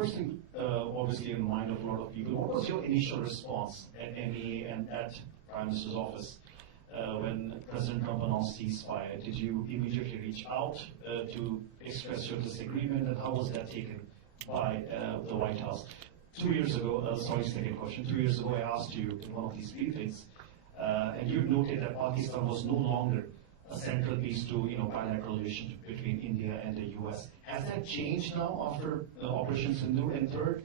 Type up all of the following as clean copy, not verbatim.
first thing, obviously in the mind of a lot of people, what was your initial response at MEA and at Prime Minister's office when President Trump announced ceasefire? Did you immediately reach out to express your disagreement, and how was that taken by the White House? 2 years ago, second question. 2 years ago, I asked you in one of these briefings, and you noted that Pakistan was no longer a central piece to bilateral relationship between India and the U.S. Has that changed now after Operation Sindhu? And third,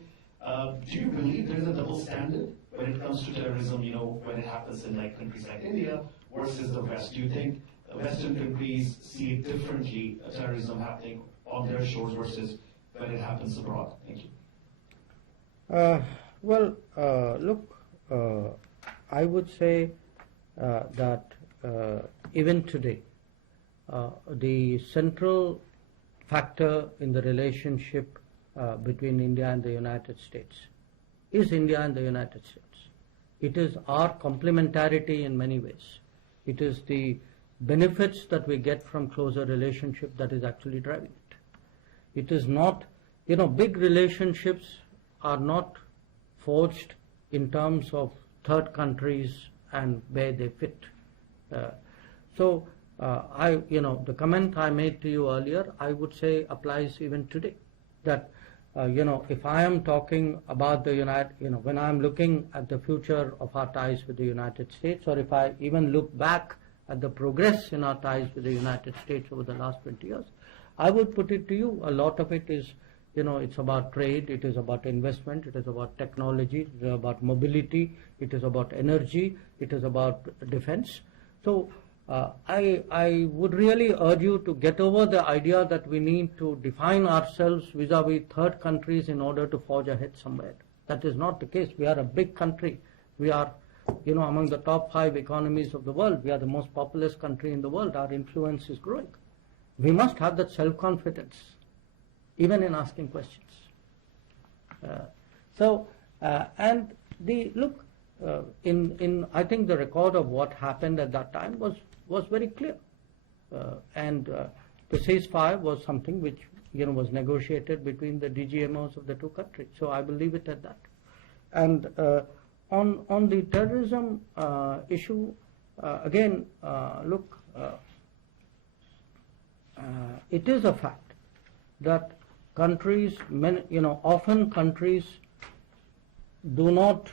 do you believe there is a double standard when it comes to terrorism? When it happens in countries like India versus the West, do you think Western countries see it differently, terrorism happening on their shores versus when it happens abroad? Thank you. Look, I would say that even today, the central factor in the relationship between India and the United States is India and the United States. It is our complementarity in many ways. It is the benefits that we get from closer relationship that is actually driving it. It is not, big relationships are not forged in terms of third countries and where they fit. The comment I made to you earlier, I would say applies even today. That if I am talking about when I am looking at the future of our ties with the United States, or if I even look back at the progress in our ties with the United States over the last 20 years, I would put it to you, a lot of it is, it's about trade, it is about investment, it is about technology, it is about mobility, it is about energy, it is about defense. So I would really urge you to get over the idea that we need to define ourselves vis-a-vis third countries in order to forge ahead somewhere. That is not the case. We are a big country. We are, among the top 5 economies of the world. We are the most populous country in the world. Our influence is growing. We must have that self-confidence, even in asking questions. I think the record of what happened at that time was very clear, and the ceasefire was something which was negotiated between the DGMOs of the two countries. So I will leave it at that. And on the terrorism issue, again, look, it is a fact that countries, often countries do not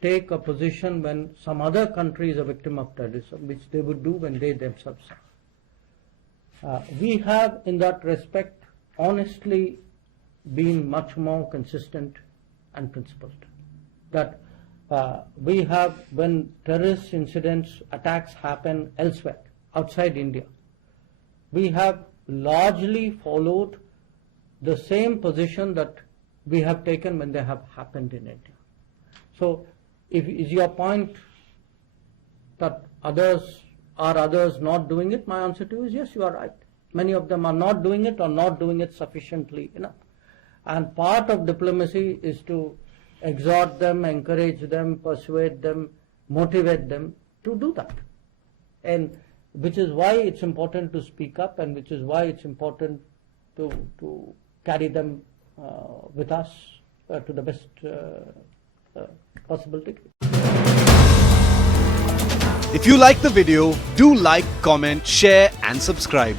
take a position when some other country is a victim of terrorism, which they would do when they themselves are. We have, in that respect, honestly been much more consistent and principled. That we have, when terrorist incidents, attacks happen elsewhere, outside India, we have largely followed the same position that we have taken when they have happened in India. So, is your point that others not doing it? My answer to you is yes, you are right. Many of them are not doing it or not doing it sufficiently enough. And part of diplomacy is to exhort them, encourage them, persuade them, motivate them to do that. And which is why it's important to speak up, and which is why it's important to carry them with us to the best possible degree. If you like the video, do like, comment, share and subscribe.